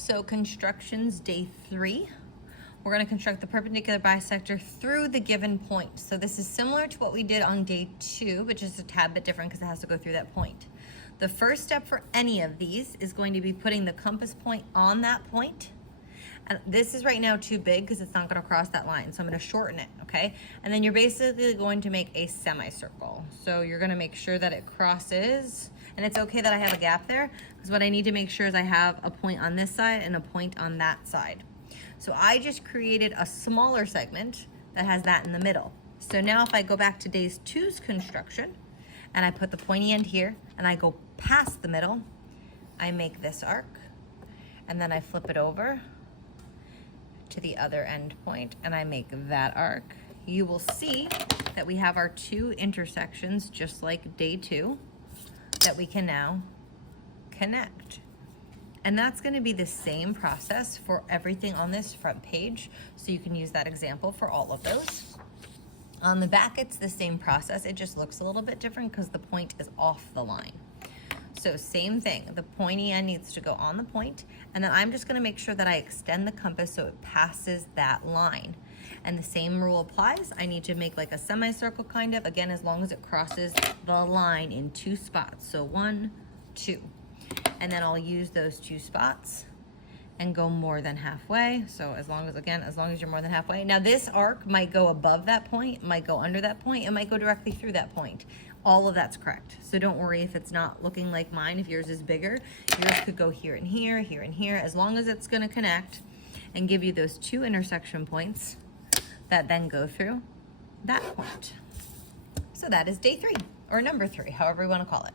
So construction's day 3. We're going to construct the perpendicular bisector through the given point. So this is similar to what we did on day 2, which is a tad bit different because it has to go through that point. The first step for any of these is going to be putting the compass point on that point. And this is right now too big because it's not going to cross that line. So I'm going to shorten it, okay? And then you're basically going to make a semicircle. So you're going to make sure that it crosses. And it's okay that I have a gap there because what I need to make sure is I have a point on this side and a point on that side. So I just created a smaller segment that has that in the middle. So now if I go back to day 2's construction and I put the pointy end here and I go past the middle, I make this arc and then I flip it over to the other end point and I make that arc. You will see that we have our 2 intersections just like day 2 that we can now connect. And that's going to be the same process for everything on this front page. So you can use that example for all of those. On the back, it's the same process. It just looks a little bit different because the point is off the line. So same thing, the pointy end needs to go on the point, and then I'm just going to make sure that I extend the compass so it passes that line. And the same rule applies. I need to make like a semicircle kind of, again, as long as it crosses the line in 2 spots. So 1, 2. And then I'll use those 2 spots and go more than halfway. So as long as you're more than halfway. Now this arc might go above that point, might go under that point, it might go directly through that point. All of that's correct. So don't worry if it's not looking like mine. If yours is bigger, yours could go here and here, here and here, as long as it's gonna connect and give you those 2 intersection points that then go through that point. So that is day 3, or number 3, however you wanna call it.